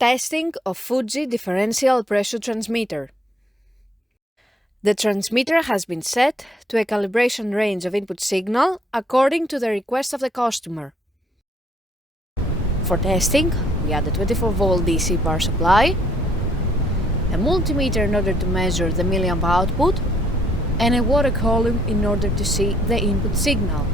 Testing of Fuji Differential Pressure Transmitter. The transmitter has been set to a calibration range of input signal according to the request of the customer. For testing, we add a 24-volt DC power supply, a multimeter in order to measure the milliamp output, and a water column in order to see the input signal.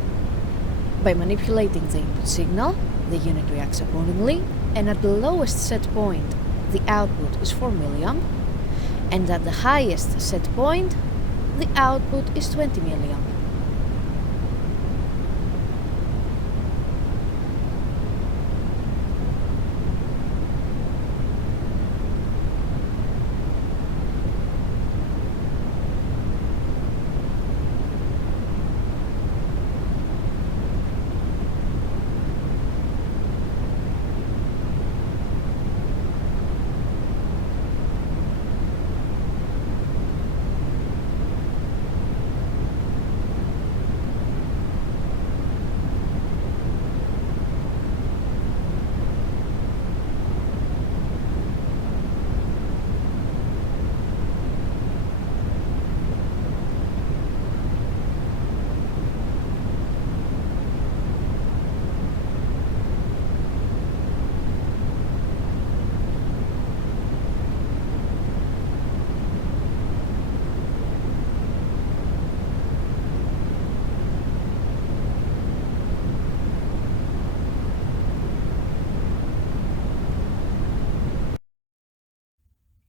By manipulating the input signal, the unit reacts accordingly, and at the lowest set point, the output is 4 milliamp, and at the highest set point, the output is 20 milliamp.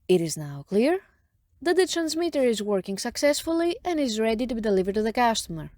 It is now clear that the transmitter is working successfully and is ready to be delivered to the customer.